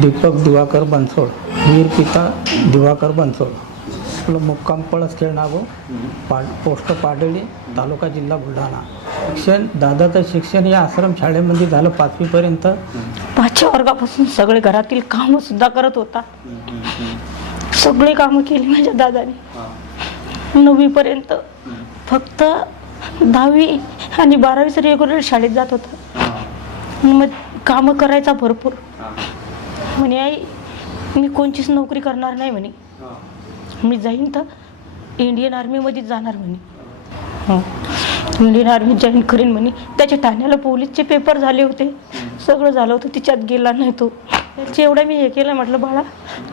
दीपक दिवाकर बनसोड वीर पिता दिवाकर बनसोड आपलं मुक्काम पळसखेड नागो पा पोस्ट पाडळी तालुका जिल्हा बुलढाणा. शिक्षण दादाचं शिक्षण या आश्रम शाळेमध्ये झालं पाचवीपर्यंत. पाचव्या वर्गापासून सगळे घरातील कामं सुद्धा करत होता. सगळी कामं केली माझ्या दादाने. नववीपर्यंत फक्त दहावी आणि बारावीच रेग्युलर शाळेत जात होता. मग कामं करायचा भरपूर. म्हणे आई मी कोणचीच नोकरी करणार नाही म्हणे. मी जाईन तर इंडियन आर्मीमध्येच जाणार म्हणे. इंडियन आर्मी जॉईन करीन म्हणे. त्याच्या ठाण्याला पोलीसचे पेपर झाले होते. सगळं झालं होतं. तिच्यात गेला नाही तो. त्याचे एवढं मी हे केलं. म्हटलं बाळा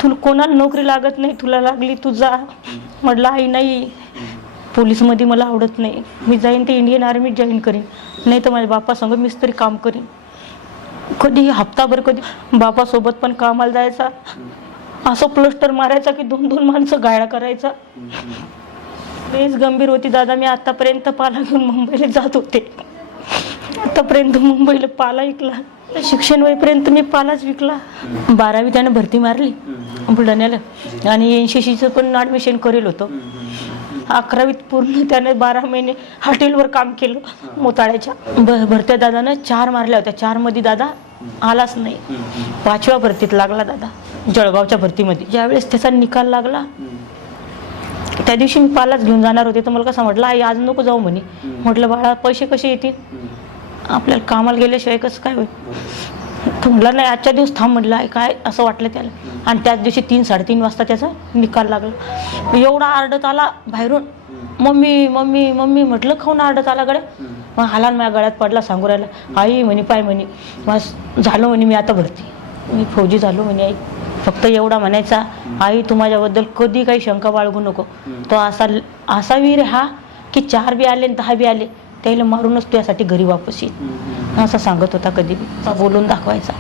तुला कोणाला नोकरी लागत नाही? तुला लागली तू जा. म्हटलं आई नाही. पोलीसमध्ये मला आवडत नाही. मी जाईन ते इंडियन आर्मीत जॉईन करीन. नाही तर माझ्या बापासंग मीच तरी काम करीन. कधी हप्ताभर कधी बापासोबत पण कामाला जायचा. असं प्लस्टर मारायचा की दोन दोन माणसं गाळा करायचा. बेस गंभीर होती दादा मी आतापर्यंत पाला घेऊन मुंबईला जात होते. आतापर्यंत मुंबईला पाला विकला. शिक्षण होईपर्यंत मी पालाच विकला. बारावी त्यानं भरती मारली. बुलढाण्याला. आणि एन पण ॲडमिशन करेल होतं. अकरावीत पूर्ण त्याने बारा महिने हॉटेलवर काम केलं. मोताळ्याच्या. भरत्या दादानं चार मारल्या होत्या. चारमध्ये दादा आलाच नाही. पाचव्या भरतीत लागला दादा जळगावच्या भरतीमध्ये. ज्यावेळेस त्याचा निकाल लागला त्या दिवशी मी पालाच घेऊन जाणार होते. तर मला कसं म्हटलं आई आज नको जाऊ म्हणे. म्हटलं बाळा पैसे कसे येतील? आपल्याला कामाला गेल्याशिवाय कसं काय होईल? तर म्हटलं नाही आजच्या दिवस थांब म्हटलं आई काय असं वाटलं त्याला. आणि त्याच दिवशी तीन साडेतीन वाजता त्याचा निकाल लागला. एवढा आरडत आला बाहेरून. मम्मी मम्मी मम्मी म्हटलं खाऊन आरडत आला गड्या. मग आला माझ्या गळ्यात पडला सांगू राहिला. आई म्हणे पाय म्हणे मग झालं म्हणे मी आता भरती. मी फौजी झालो म्हणे आई. फक्त एवढा म्हणायचा आई तू माझ्याबद्दल कधी काही शंका बाळगू नको. तो असा असा वीर हा की चार बी आले आणि दहा बी आले. त्याला मारूनच तुझ्यासाठी घरी वापस येईल. असं सांगत होता कधी बी. बोलून दाखवायचा.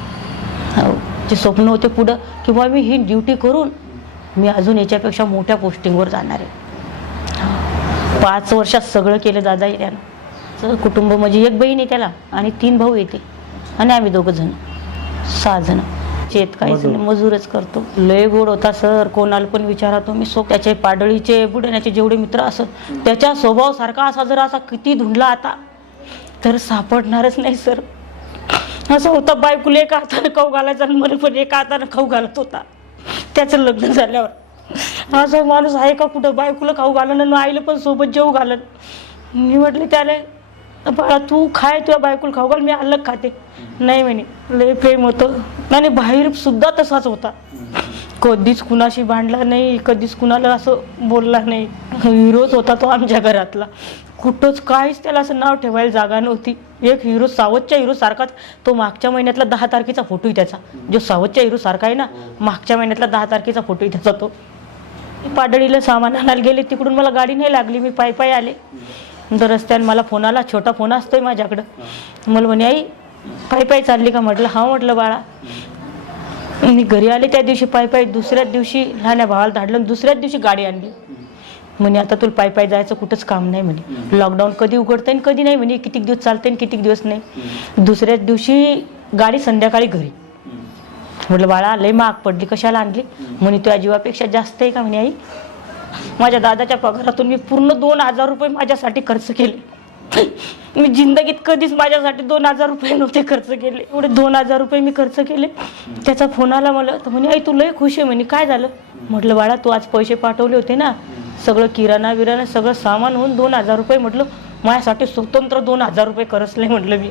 हो. जे स्वप्न होते पुढं किंवा मी ही ड्युटी करून मी अजून याच्यापेक्षा मोठ्या पोस्टिंगवर जाणार आहे. हा. पाच वर्षात सगळं केलं दादा त्यानं कुटुंब म्हणजे एक बहीण आहे त्याला आणि तीन भाऊ येते. आणि आम्ही दोघं जण. सहा जण. शेत काहीच नाही मजूरच करतो. लय गोड होता सर. कोणाला पण विचारा तुम्ही सो त्याचे पाडळीचे बुडण्याचे जेवढे मित्र असत त्याच्या स्वभाव सारखा असा जर असा किती धुंडला आता. तर सापडणारच नाही सर. असं होता बायकुला एका हाताने खाऊ घालायचा आणि मला पण एका हाताने खाऊ घालत होता. त्याचं लग्न झाल्यावर. असं माणूस आहे का कुठं? बायकोला खाऊ घालन आणि आईला पण सोबत जेवू घालन मी म्हटले त्याला बाळा तू खाय तुझ्या बायकुला खाऊ घाल मी अलग खाते. नाही म्हणे लय प्रेम होतं. आणि बाहेर सुद्धा तसाच होता. कधीच कुणाशी भांडला नाही कधीच कुणाला असं बोलला नाही. हिरोच होता तो आमच्या घरातला. कुठंच काहीच त्याला असं नाव ठेवायला जागा नव्हती. एक हिरो सावतच्या हिरो सारखाच तो मागच्या महिन्यातला दहा तारखेचा फोटो आहे त्याचा. जो सावतच्या हिरो सारखा आहे ना मागच्या महिन्यातला दहा तारखेचा फोटो आहे त्याचा तो. मी पाडळीला सामान आणायला गेले तिकडून मला गाडी नाही लागली मी पायी पायी आले. तर रस्त्याने मला फोन आला छोटा फोन असतोय माझ्याकडं. मला म्हणे आई पायी पायी चालली का? म्हटलं हा म्हटलं बाळा. मी घरी आले त्या दिवशी पायी पायी दुसऱ्याच दिवशी लहान्या भावाला धाडलं आणि दुसऱ्याच दिवशी गाडी आणली. म्हणे आता तुला पायी पायी जायचं कुठंच काम नाही म्हणे. लॉकडाऊन कधी उघडता आणि कधी नाही म्हणे कितीक दिवस चालते आणि कितीक दिवस नाही. दुसऱ्याच दिवशी गाडी संध्याकाळी घरी. म्हटलं बाळा लय महाग पडली कशाला आणली? म्हणे तुझ्या जीवापेक्षा जास्त आहे का? म्हणे आई माझ्या दादाच्या पगारातून मी पूर्ण दोन हजार रुपये माझ्यासाठी खर्च केले. मी जिंदगीत कधीच माझ्यासाठी दोन हजार रुपये नव्हते खर्च केले. एवढे दोन हजार रुपये मी खर्च केले. त्याचा फोन आला मला तर म्हणे आई तू लय खुश आहे. म्हणे काय झालं? म्हटलं बाळा तू आज पैसे पाठवले होते ना सगळं किराणा बिराणा सगळं सामान होऊन दोन हजार रुपये म्हटलं माझ्यासाठी स्वतंत्र दोन हजार रुपये खरचले म्हटलं मी.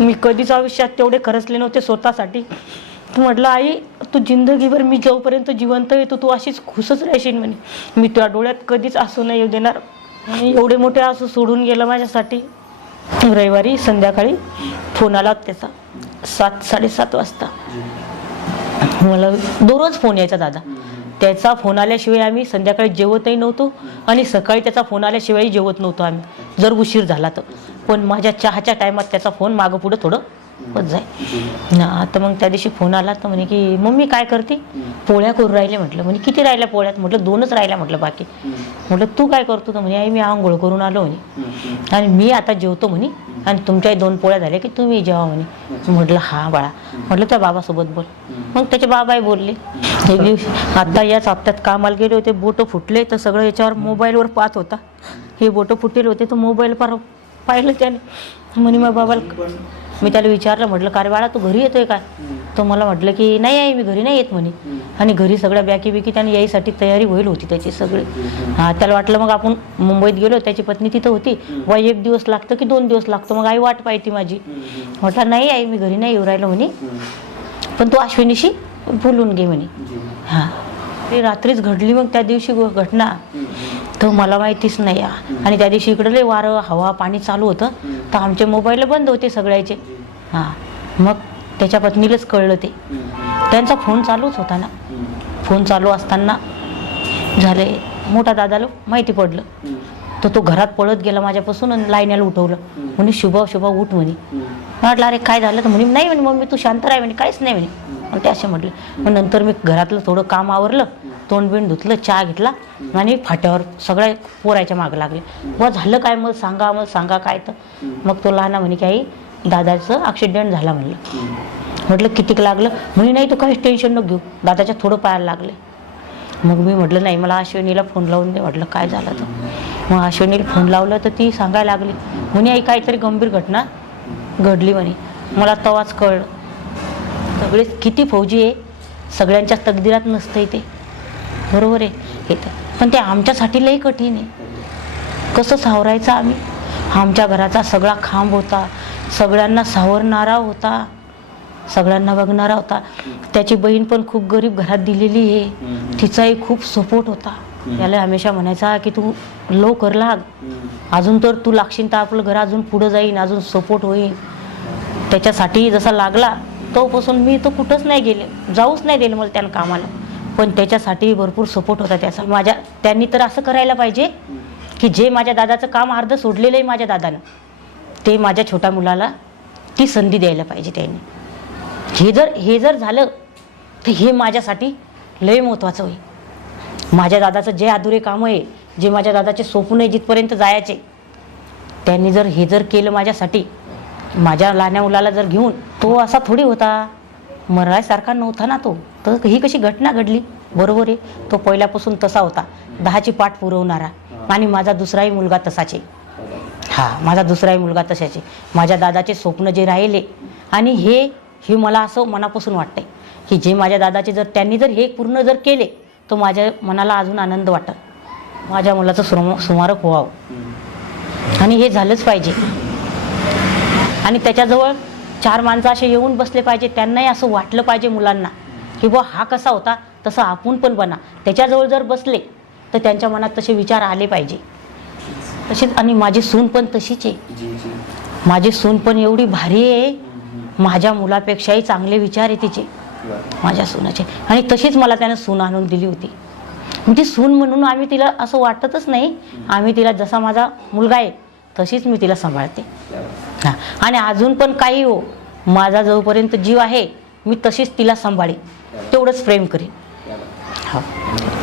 मी कधीच आयुष्यात तेवढे खरचले नव्हते स्वतःसाठी. म्हटलं आई तू जिंदगीभर मी जोपर्यंत जिवंत आहे तू तू अशीच खुशच राहशील म्हणे. मी तुझ्या डोळ्यात कधीच असू नाही येऊ देणार. आणि एवढे मोठे असू सोडून गेलं माझ्यासाठी. रविवारी संध्याकाळी फोन आला त्याचा. सात साडेसात वाजता. मला दररोज फोन यायचा दादा. त्याचा फोन आल्याशिवाय आम्ही संध्याकाळी जेवतही नव्हतो आणि सकाळी त्याचा फोन आल्याशिवायही जेवत नव्हतो आम्ही. जर उशीर झाला तर. पण माझ्या चहाच्या टायमात त्याचा फोन मागं पुढं थोडं होत जाय. ना तर मग त्या दिवशी फोन आला तर म्हणे की मम्मी काय करते? पोळ्या करून राहिले म्हटलं. म्हणे किती राहिल्या पोळ्यात? म्हटलं दोनच राहिल्या म्हटलं बाकी. म्हटलं तू काय करतो? तर म्हणे आई मी आंघोळ करून आलो म्हणे. आणि मी आता जेवतो म्हणे. आणि तुमच्याही दोन पोळ्या झाल्या की तुम्ही जेवा म्हणे. म्हटलं हा बाळा. म्हटलं त्या बाबासोबत बोल. मग त्याचे बाबाही बोलले. एक दिवशी आता याच हप्त्यात कामाला गेले होते बोटं फुटले तर सगळं याच्यावर मोबाईलवर पाहत होता. हे बोटं फुटलेले होते तर मोबाईल पर पाहिलं त्याने. म्हणे मग बाबाला मी त्याला विचारलं म्हटलं का रे बाळा तू घरी येतोय काय? तो मला म्हटलं की नाही आहे मी घरी नाही येत म्हणे. आणि घरी सगळ्या बॅकी बिकी त्याने यायसाठी तयारी होईल होती त्याची सगळी. हा त्याला वाटलं मग आपण मुंबईत गेलो त्याची पत्नी तिथं होती. वा एक दिवस लागतं की दोन दिवस लागतो मग आई वाट पाहिजे माझी. म्हटलं नाही आई मी घरी नाही येऊ राहिलो म्हणे. पण तू अश्विनीशी बोलून घे म्हणे. हां. ते रात्रीच घडली मग त्या दिवशी घटना. तर मला माहितीच नाही. आणि त्या दिवशी इकडं लय वारं हवा पाणी चालू होतं. तर आमचे मोबाईल बंद होते सगळ्याचे. हां. मग त्याच्या पत्नीलाच कळलं ते. त्यांचा फोन चालूच होता ना. फोन चालू असताना झाले मोठा दादाला माहिती पडलं. तर तो घरात पळत गेला माझ्यापासून आणि लाईन्याला उठवलं. म्हणे शुभा शुभा उठ म्हणे. म्हटलं अरे काय झालं? तर म्हणे नाही म्हणे मम्मी तू शांत राह म्हणे काहीच नाही म्हणे. मग ते असे म्हटले. मग नंतर मी घरातलं थोडं काम आवरलं. तोंड बिंड धुतलं चहा घेतला आणि फाट्यावर सगळ्या पोरायच्या मागं लागले. व झालं काय? मग सांगा मग सांगा काय तर. मग तो लहाना म्हणे की आई दादाचं ॲक्सिडेंट झाला म्हणलं. म्हटलं कितीक लागलं? म्हणे नाही तू काहीच टेन्शन नको घेऊ. दादाच्या थोडं पायाला लागले. मग मी म्हटलं नाही मला अश्विनीला फोन लावून दे. म्हटलं काय झालं तर? मग अश्विनीला फोन लावलं तर ती सांगायला लागली. म्हणे आई काहीतरी गंभीर घटना घडली म्हणे. मला तवाच कळलं. सगळे किती फौजी आहे. सगळ्यांच्या तकदिरात नसतंय ते. बरोबर आहे. हे तर. पण ते आमच्यासाठी लई कठीण आहे. कसं सावरायचं आम्ही? आमच्या घराचा सगळा खांब होता. सगळ्यांना सावरणारा होता. सगळ्यांना बघणारा होता. त्याची बहीण पण खूप गरीब घरात दिलेली आहे. तिचाही खूप सपोर्ट होता. त्याला हमेशा म्हणायचा की तू लवकर लाग. अजून तर तू लागशील तर आपलं घर अजून पुढं जाईन अजून सपोर्ट होईल त्याच्यासाठी जसा लागला तोपासून मी तो कुठंच नाही गेले. जाऊच नाही दिलं मला त्यानं कामाला. पण त्याच्यासाठी भरपूर सपोर्ट होता त्याचा. माझ्या त्यांनी तर असं करायला पाहिजे की जे माझ्या दादाचं काम अर्ध सोडलेलं आहे माझ्या दादानं ते माझ्या छोट्या मुलाला ती संधी द्यायला पाहिजे त्यांनी. हे जर हे जर झालं तर हे माझ्यासाठी लय महत्त्वाचं होईल. माझ्या दादाचं जे अधुरे कामं आहे जे माझ्या दादाचे स्वप्न आहे जिथपर्यंत जायचे त्यांनी जर हे जर केलं माझ्यासाठी माझ्या लहान्या मुलाला जर घेऊन तो असा थोडी होता. मरायसारखा नव्हता ना तो. तर ही कशी घटना घडली? बरोबर आहे. तो पहिल्यापासून तसा होता. दहाची पाठ पुरवणारा. आणि माझा दुसराही मुलगा तसाच हा माझा दुसराही मुलगा तशाचे माझ्या दादाचे स्वप्न जे राहिले आणि हे हे मला असं मनापासून वाटतंय की जे माझ्या दादाचे जर त्यांनी जर हे पूर्ण जर केले तर माझ्या मनाला अजून आनंद वाटत. माझ्या मुलाचं सुम सुमारक व्हावं. आणि हे झालंच पाहिजे. आणि त्याच्याजवळ चार माणसं असे येऊन बसले पाहिजे. त्यांनाही असं वाटलं पाहिजे मुलांना. की बुवा हा कसा होता तसा आपण पण बना. त्याच्याजवळ जर बसले तर त्यांच्या मनात तसे विचार आले पाहिजे. तसेच आणि माझी सून पण तशीच आहे. माझी सून पण एवढी भारी आहे. माझ्या मुलापेक्षाही चांगले विचार आहे तिचे. माझ्या सुनाचे. आणि तशीच मला त्यानं सून आणून दिली होती. ती सून म्हणून आम्ही तिला असं वाटतच नाही. आम्ही तिला जसा माझा मुलगा आहे तशीच मी तिला सांभाळते. हां. आणि अजून पण काही हो माझा जोपर्यंत जीव आहे मी तशीच तिला सांभाळेन. एवढंच प्रेम करीन. हो.